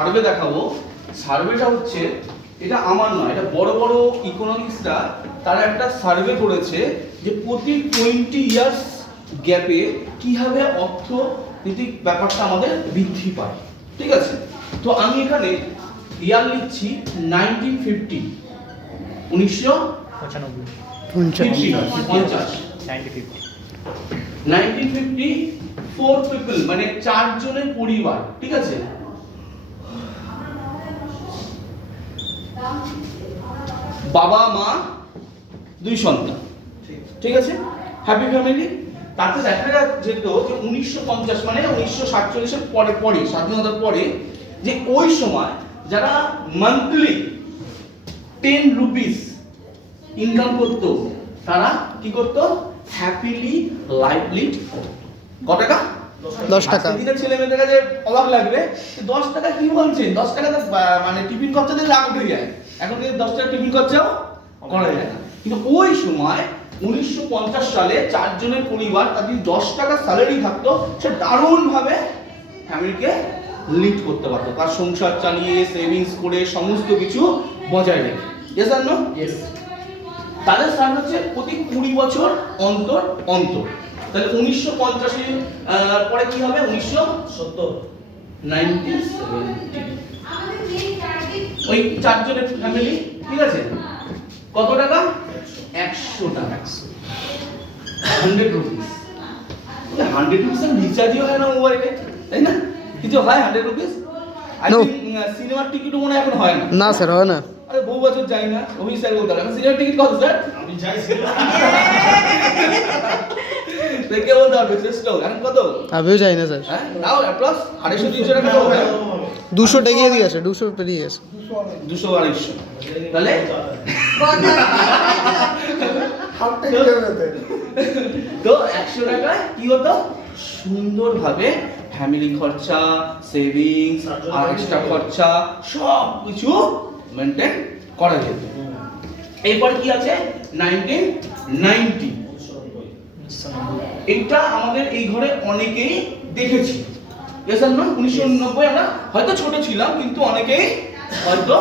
Survey দেখাবো। সার্ভেটা হচ্ছে, এটা আমার নয়, এটা বড় বড় ইকোনমিক্সরা তারা একটা সার্ভে করেছে যে প্রতি 20 ইয়ার্স গ্যাপে কিভাবে অর্থনৈতিক ব্যাপারটা আমাদের বৃদ্ধি পায়। ঠিক আছে, তো আমি এখানে ইয়ার লিখছি 1950, 1950 4 পিপল, মানে 4 জনের পরিবার। ঠিক আছে, বাবা মা 2 সন্তান। ঠিক আছে, হ্যাপি ফ্যামিলি। তাতে দেখা যেত যে 1950 মানে 1947 এর পরে স্বাধীনতার পরে, যে ওই সময় যারা মান্থলি 10 রুপিস ইনকাম করতো তারা কি করতো, হ্যাপিলি লাইফ লিড। কত টাকা? 10 টাকা। দিনের ছেলে মেয়েদের কাছে অবাক লাগবে, 10 টাকা কি বলছেন, 10 টাকা তো মানে টিফিন খরচা দিলে লাখ উঠে যায়। এখন কিন্তু 10 টাকা টিফিন খরচাও করা যায় না। কিন্তু ওই সময় 1950 সালে 4 জনের পরিবার তাদের 10 টাকা স্যালারি থাকতো, সে দারুণ ভাবে ফ্যামিলিকে লিড করতে পারতো, তার সংসার চালিয়ে সেভিংস করে সমস্ত কিছু বজায় রেখে। ইয়েস আর নো? ইয়েস। তাদের সার্ভে হচ্ছে প্রতি 20 বছর অন্তর অন্তর। তাহলে 1950 এর পরে কি হবে? 1970 ওই 4 জনের ফ্যামিলি। ঠিক আছে, কত টাকা? 100 টাকা, 100 রুপিস। 100 রুপিস রিচার্জই হয় না মোবাইলে, তাই না? কিছু হয় 100 রুপিস? সিনেমার টিকিটও মনে হয় এখন হয় না। না স্যার, হয় না। আরে বহু বছর যাই না, অভি স্যার বলতে এখন সিনেমার টিকিট কত স্যার? আমি যাই সিনেমা। কে বলতে পারবে শ্রেষ্ঠ এখন কত? আমিও যাই না স্যার। হ্যাঁ, নাও অ্যাপ্রক্স 250-300 টাকা হবে। 200 টেকিয়ে দিয়ে আছে, 200 পেরিয়ে গেছে। 200-250। তাহলে তো 100 টাকায় কি হতো, সুন্দরভাবে ফ্যামিলি খরচা, সেভিংস আর এক্সট্রা খরচা সব কিছু মেনটেন করা যেত। এরপর কি আছে? 1990। এটা আমাদের এই ঘরে অনেকেই দেখেছি। ইয়েস আর নো? 1990 আমরা হয়তো ছোট ছিলাম, কিন্তু অনেকেই হয়তো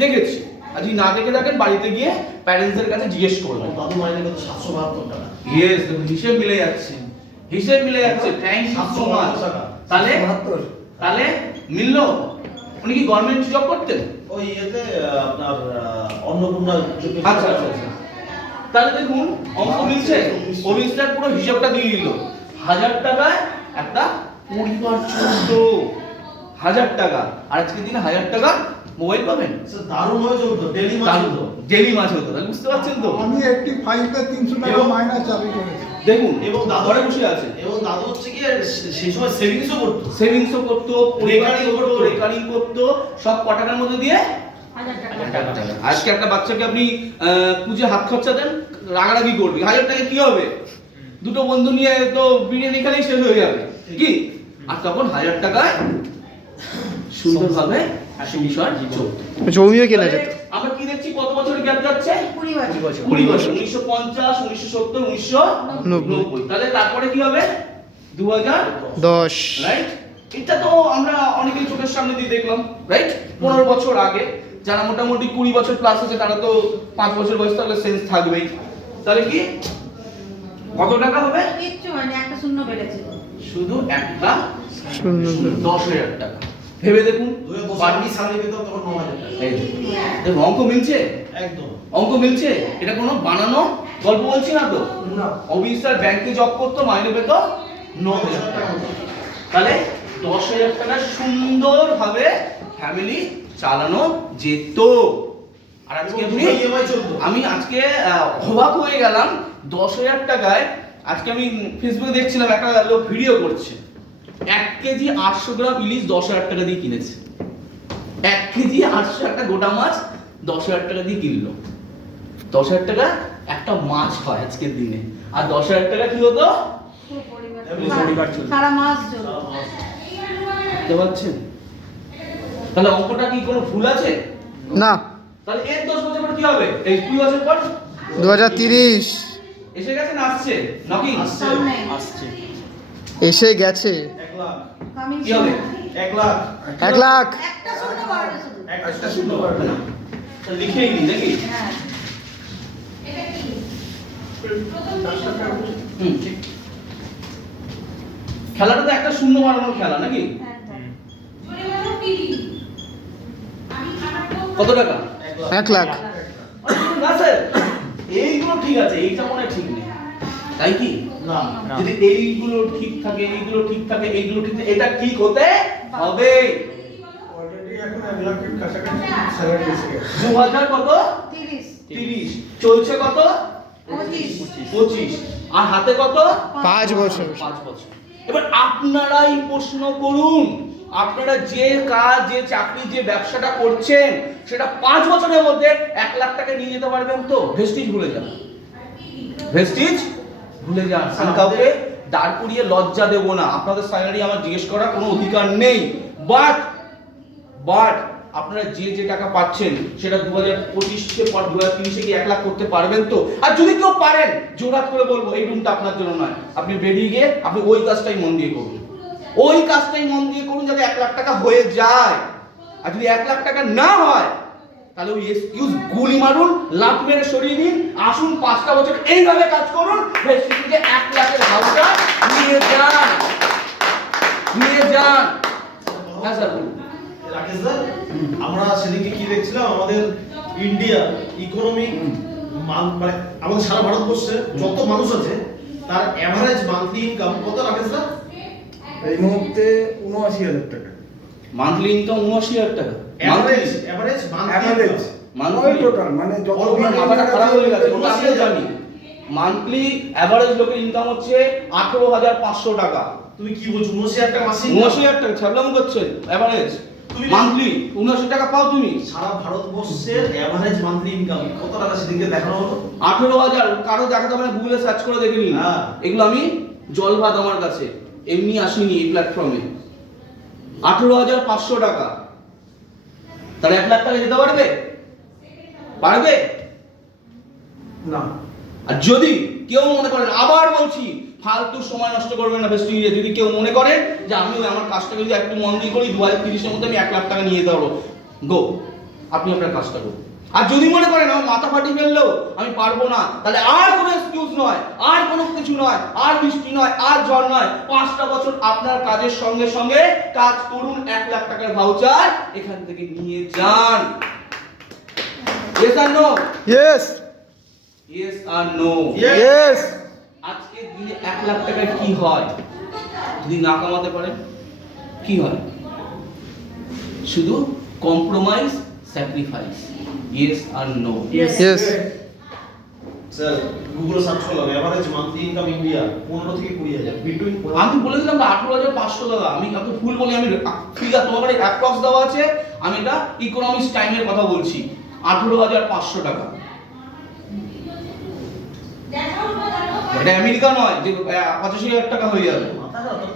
দেখেছি। আর যদি না দেখে থাকেন বাড়িতে গিয়ে প্যারেন্টসদের কাছে জিজ্ঞেস করবেন। দাদু মাইনে কত? 772 টাকা। ইয়েস, হিসেব মিলে যাচ্ছে, হিসেব মিলে যাচ্ছে। Thank you so much. তাহলে তাহলে মিললো। উনি কি গভর্নমেন্ট জব করতেন? ওই এতে আপনার অন্নপূর্ণা যোগে। আচ্ছা আচ্ছা আচ্ছা। তাহলে দেখুন অঙ্ক মিলছে। অফিসটা পুরো হিসাবটা দিয়ে দিল। 1000 টাকায় একটা পরিবার চলতো, 1000 টাকা। আর আজকের দিনে 1000 টাকা মোবাইল পাবেন। স্যার দারুণ হয়ে চলতো, ডেলি মাছ হতো। ডেলি মাছ হতো, তাহলে বুঝতে পারছেন তো? আমি 85 তে 300 টাকা মাইনাস চালু করেছি। দেখুন এবং দাদু ঘরে বসে আছে, এবং দাদু হচ্ছে কি সেই সময় সেভিংসও করতো। সেভিংসও করতো, রেকারিং করতো, সব ক টাকার মধ্যে দিয়ে 1000 টাকা। আজকে একটা বাচ্চাকে আপনি পুজো হাত খরচা দেন, রাগারাগি করবে, 1000 টাকা কি হবে? দুটো বন্ধু নিয়ে তো বিরিয়ানি খেলেই শেষ হয়ে যাবে কি? আর তখন 1000 টাকায় সুন্দরভাবে সংসার চলতো। জমিও কেনা যেত। আমরা কি দেখছি, কত বছরের গ্যাপ যাচ্ছে? 20 বছর। 20 বছর। 1950, 1970, 1990। তাহলে তারপরে কি হবে? 2010, 10। রাইট? এটা তো আমরা অনেকেই চোখের সামনে দিয়ে দেখলাম, রাইট? 15 বছর আগে। যারা মোটামুটি 20 বছর প্লাস আছে তারা তো 5 বছর বয়স থাকলে সেন্স থাকবেই। তাহলে কি কত টাকা হবে? কিচ্ছু মানে একটা শূন্য বেড়েছে। শুধু একটা শূন্য। 10,000 টাকা। ভেবে দেখুন, 2002 সালে পেতাম তখন 9000 টাকা। এই দেখুন অঙ্ক মিলছে, একদম অঙ্ক মিলছে। এটা কোনো বানানো গল্প বলছি না তো। না। অফিসার ব্যাংকে জব করতো, মাইনে পেত 9,000 টাকা। তাহলে 10,000 টাকা সুন্দরভাবে ফ্যামিলি চালানো যেত। আর আজকে আপনি, ইএমআই চলতো। আমি আজকে অবাক হয়ে গেলাম 10,000 টাকায়। আজকে আমি ফেসবুকে দেখছিলাম একটা লোক ভিডিও করছে, 1 কেজি 800 গ্রাম ইলিশ 10,000 টাকা দিয়ে কিনেছে। 1 কেজি 800, একটা গোটা মাছ 10,000 টাকা দিয়ে কিনলো। 10,000 টাকা একটা মাছ হয় আজকের দিনে। আর 10,000 টাকা কি হতো? পরিবার চলতো। সারা মাস চলতো। বুঝতে পারছেন? তাহলে অঙ্কটা কি কোনো ভুল আছে? না। তাহলে এর 10 বছর পর কি হবে? এই 20 বছর পর 2030 এসে গেছে না আসছে? নকিং সামনে। আসছে। এসে গেছে। 1 লাখ। কামিং কি হবে? 1 লাখ। 1 লাখ। একটা বাড়বে শুধু। একটা শূন্য হবে না। তা লিখেই দিই নাকি? হ্যাঁ। ঠিক। খেলাটা তো একটা শূন্য বাড়ানোর খেলা নাকি? একদম। কত টাকা? 1 লাখ। না স্যার, এইগুলো ঠিক আছে, এইটা মনে হয় ঠিক নেই, তাই কি? না যদি এইগুলো ঠিক থাকে, এইগুলো ঠিক থাকে, এইগুলো ঠিক থাকে, এটা ঠিক হতে হবে। অলরেডি এখন 1 লাখের কাছাকাছি স্যালারি এসে গেছে। 2000 কত? 30, 30 চলছে কত? 25, 25 আর হাতে কত? 5 বছর। 5 বছর। এবার আপনারাই প্রশ্ন করুন, আপনারা যে কাজ, যে চাকরি, যে ব্যবসাটা করছেন সেটা 5 বছরের মধ্যে 1 লাখ টাকা নিয়ে যেতে পারবেন তো? ভেস্টিজ ভুলে যান, ভেস্টিজ ভুলে যান। আমি কাউকে দাঁড় করিয়ে লজ্জা দেব না, আপনাদের স্যালারি আমার জিজ্ঞেস করার কোনো অধিকার নেই। বাট আপনারা যে যে টাকা পাচ্ছেন সেটা 2025 পর 2030 কি 1 লাখ করতে পারবেন তো? আর যদি কেউ পারেন, জোরাত করে বলবো এই রুমটা আপনার জন্য নয়, আপনি বেরিয়ে গিয়ে আপনি ওই কাজটাই মন দিয়ে করুন, ওই কাজটাই মন দিয়ে করুন যাতে 1 লাখ টাকা হয়ে যায়। আর যদি 1 লাখ টাকা না হয় তাহলে ওই এক্সকিউজ গুলি মারুন, লাফ মেরে সরিয়ে দিন, আসুন 5টা বছর এইভাবে কাজ করুন, ভেস্টিজে 1 লাখের হাউসটা নিয়ে যান, নিয়ে যান। হ্যাঁ স্যার বলুন। রাকেশ দা, আমরা সেদিকে কি দেখছিলাম, আমাদের ইন্ডিয়া ইকোনমিক মানে আমাদের সারা ভারতবর্ষে যত মানুষ আছে তার এভারেজ মান্থলি ইনকাম কত রাকেশ দা? এই মুহূর্তে ৭৯,০০০ টাকা। মান্থলি ইনকাম ৭৯,০০০ টাকা। Average monthly average Monthly? Total মানে যত All over মাথাটা খারাপ হয়ে গেছে, ওটা আমিও জানি। মান্থলি এভারেজ লোকের ইনকাম হচ্ছে 18,500 টাকা। তুমি কি বলছো, ৭৯,০০০ টাকা মাসিক? ৭৯,০০০ টাকা ছাড়লাম করছেন এভারেজ? তুমি মান্থলি ৭৯ টাকা পাও তুমি? সারা ভারতবর্ষের এভারেজ মান্থলি ইনকাম কত টাকা সেদিকে দেখানো হলো? 18,000। কারো দেখাতে মানে গুগলে সার্চ করে দেখে নিন। হ্যাঁ। এগুলো আমি জল ভাত আমার কাছে এমনি আসিনি এই প্ল্যাটফর্মে। 18,500 টাকা, তাহলে 1 লাখ টাকা যেতে পারবে? পারবে না। আর যদি কেউ মনে করেন, আবার বলছি, ফালতু সময় নষ্ট করবেন না ভেস্টিজে, যদি কেউ মনে করেন যে আমি আমার কাজটাকে যদি একটু মন দিয়ে করি 2030 এর মধ্যে আমি 1 লাখ টাকা নিয়ে যেতে পারবো, গো, আপনি আপনার কাজটা করুন। আর যদি মনে করেন আমার মাথা ফাটি ফেললেও আমি পারবো না, তাহলে আর কোনো এক্সকিউজ নয়, আর কোনো কিছু নয়, আর বৃষ্টি নয়, আর ঝড় নয়, 5টা বছর আপনার কাজের সঙ্গে সঙ্গে কাজ করুন, 1 লাখ টাকার ভাউচার এখান থেকে নিয়ে যান। Yes or no? Yes. Yes or no? Yes. আজকে দিনে 1 লাখ টাকা কি হয় যদি না কামাতে পারেন? কি হয়? শুধু compromise, sacrifice. Yes or no? Yes. Sir গুগলে সার্চ করলাম এভারেজ মান্থলি ইনকাম ইন্ডিয়া 15 থেকে 20,000 বিটুইন। আমি বলে দিলাম 18,500 টাকা। আমি এত ফুল বলি, আমি ফিগার তোমার কাছে অ্যাপ্রক্স দেওয়া আছে, আমি এটা ইকোনমিক্স টাইমের কথা বলছি। 18,500 টাকা। এটা আমেরিকা নয় যে 85,000 টাকা হয়ে যাবে। মাথা খারাপ।